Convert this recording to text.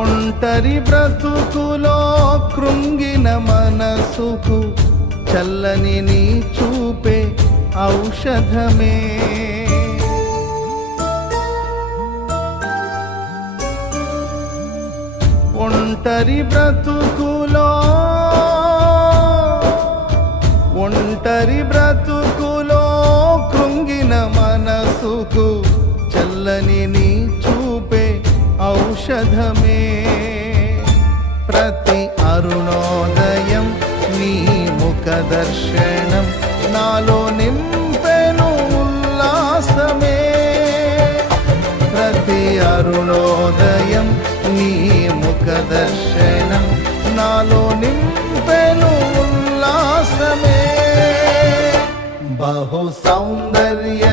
ఒంటరి బ్రతుకులో కృంగిన మనసుకు చల్లని నీ చూపే ఔషధమే. ఒంటరి బ్రతుకులో కృంగిన మనసుకు చల్లని నీ చూపే ఔషధమే. ప్రతి అరుణోదయం నీ ముఖ దర్శనం నాలో నింపెను ఉల్లాసమే. ప్రతి అరుణోదయం నీ ముఖ దర్శనం నాలో నింపెను ఉల్లాసమే. బహు సౌందర్య